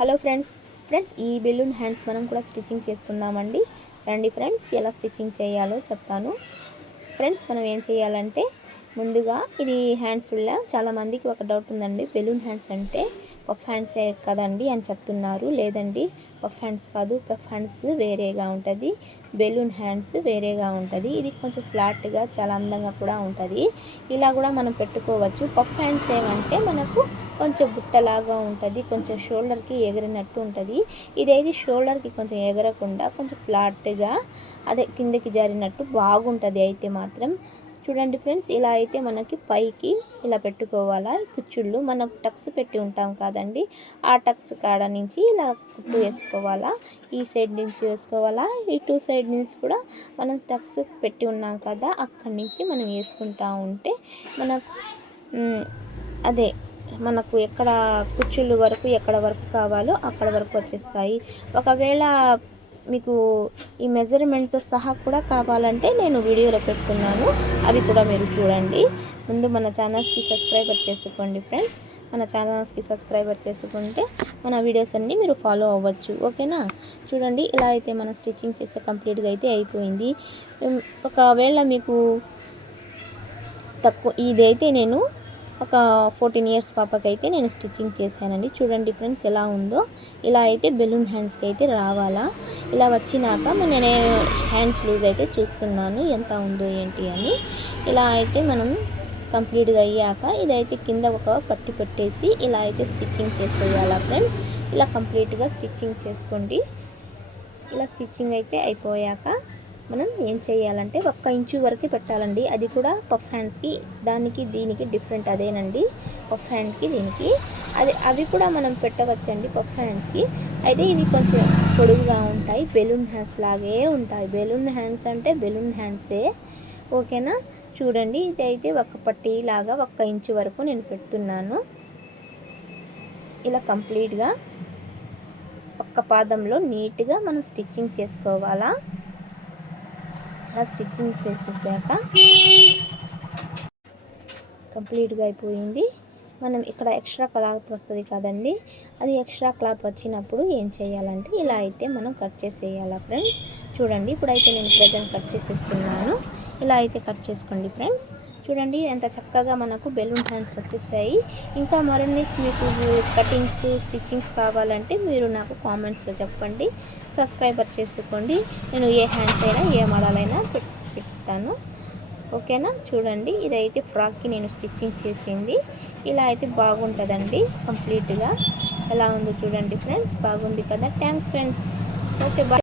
Hello friends ఈ balloon hands మనం కూడా స్టిచ్చింగ్ చేసుకుందామండి. రండి ఫ్రెండ్స్, ఎలా స్టిచ్చింగ్ చేయాలో చెప్తాను. ఫ్రెండ్స్, మనం ఏం చేయాలంటే ముందుగా ఇది హ్యాండ్స్ వల్ల చాలామందికి ఒక డౌట్ ఉందండి. బెలూన్ హ్యాండ్స్ అంటే పఫ్ హ్యాండ్సే కదండి అని చెప్తున్నారు. లేదండి, పఫ్ హ్యాండ్స్ కాదు. పఫ్ హ్యాండ్స్ వేరేగా ఉంటుంది, బెలూన్ హ్యాండ్స్ వేరేగా ఉంటుంది. ఇది కొంచెం ఫ్లాట్గా చాలా అందంగా కూడా ఉంటుంది. ఇలా కూడా మనం పెట్టుకోవచ్చు. పఫ్ హ్యాండ్స్ ఏమంటే మనకు కొంచెం బుట్టలాగా ఉంటుంది, కొంచెం షోల్డర్కి ఎగిరినట్టు ఉంటుంది. ఇదైతే షోల్డర్కి కొంచెం ఎగరకుండా కొంచెం ఫ్లాట్గా అదే కిందకి జారినట్టు బాగుంటుంది. అయితే మాత్రం చూడండి ఫ్రెండ్స్, ఇలా అయితే మనకి పైకి ఇలా పెట్టుకోవాలా. కుచ్చుళ్ళు మనం టక్స్ పెట్టి ఉంటాం కదండి, ఆ టక్స్ కాడ నుంచి ఇలా కుట్టు వేసుకోవాలా. ఈ సైడ్ నుంచి వేసుకోవాలా, ఈ టూ సైడ్ నుంచి కూడా మనం టక్స్ పెట్టి ఉన్నాం కదా, అక్కడి నుంచి మనం వేసుకుంటా ఉంటే అదే మనకు ఎక్కడ కుచ్చుళ్ళు వరకు ఎక్కడ వరకు కావాలో అక్కడ వరకు వచ్చేస్తాయి. ఒకవేళ మీకు ఈ మెజర్మెంట్తో సహా కూడా కావాలంటే నేను వీడియోలో పెట్టుకున్నాను, అవి కూడా మీరు చూడండి. ముందు మన ఛానల్స్కి సబ్స్క్రైబర్ చేసుకోండి ఫ్రెండ్స్. మన ఛానల్స్కి సబ్స్క్రైబర్ చేసుకుంటే మన వీడియోస్ అన్నీ మీరు ఫాలో అవ్వచ్చు, ఓకేనా. చూడండి, ఇలా అయితే మనం స్టిచ్చింగ్ చేస్తే కంప్లీట్గా అయితే అయిపోయింది. ఒకవేళ మీకు తక్కువ ఇదైతే నేను ఒక 14 ఇయర్స్ పాపకైతే నేను స్టిచ్చింగ్ చేశానండి. చూడండి ఫ్రెండ్స్, ఎలా ఉందో. ఇలా అయితే బెలూన్ హ్యాండ్స్కి అయితే రావాలా. ఇలా వచ్చినాక నేను హ్యాండ్స్ లూజ్ అయితే చూస్తున్నాను ఎంత ఉందో ఏంటి అని. ఇలా అయితే మనం కంప్లీట్గా అయ్యాక ఇదైతే కింద ఒక పట్టి పెట్టేసి ఇలా అయితే స్టిచ్చింగ్ చేసేయాలా ఫ్రెండ్స్. ఇలా కంప్లీట్గా స్టిచ్చింగ్ చేసుకోండి. ఇలా స్టిచ్చింగ్ అయితే అయిపోయాక మనం ఏం చేయాలంటే 1 ఇంచు వరకు పెట్టాలండి. అది కూడా పఫ్ హ్యాండ్స్కి దానికి దీనికి డిఫరెంట్ అదేనండి. పఫ్ హ్యాండ్కి దీనికి అవి కూడా మనం పెట్టవచ్చండి పఫ్ హ్యాండ్స్కి. అయితే ఇవి కొంచెం పొడుగుగా ఉంటాయి, బెలూన్ హ్యాండ్స్ లాగే ఉంటాయి. బెలూన్ హ్యాండ్స్ అంటే బెలూన్ హ్యాండ్సే, ఓకేనా. చూడండి, ఇది అయితే ఒక పట్టీ లాగా 1 ఇంచు వరకు నేను పెడుతున్నాను. ఇలా కంప్లీట్గా ఒక్క పాదంలో నీట్గా మనం స్టిచ్చింగ్ చేసుకోవాలా. అలా స్టిచ్చింగ్ చేసేసాక కంప్లీట్గా అయిపోయింది. మనం ఇక్కడ ఎక్స్ట్రా క్లాత్ వస్తుంది కదండి, అది ఎక్స్ట్రా క్లాత్ వచ్చినప్పుడు ఏం చేయాలంటే ఇలా అయితే మనం కట్ చేసేయాలా ఫ్రెండ్స్. చూడండి, ఇప్పుడైతే నేను ప్రెజెంట్ కట్ చేసేస్తున్నాను. ఇలా అయితే కట్ చేసుకోండి ఫ్రెండ్స్. చూడండి ఎంత చక్కగా మనకు బెలూన్ హ్యాండ్స్ వచ్చేసాయి. ఇంకా మరిన్ని మీకు కటింగ్స్ స్టిచ్చింగ్స్ కావాలంటే మీరు నాకు కామెంట్స్లో చెప్పండి, సబ్స్క్రైబర్ చేసుకోండి. నేను ఏ హ్యాండ్స్ అయినా ఏ మోడల్ అయినా పెడతాను, ఓకేనా. చూడండి, ఇదైతే ఫ్రాక్కి నేను స్టిచ్చింగ్ చేసింది. ఇలా అయితే బాగుంటుందండి కంప్లీట్గా. ఎలా ఉందో చూడండి ఫ్రెండ్స్, బాగుంది కదా. Thanks friends, okay bye.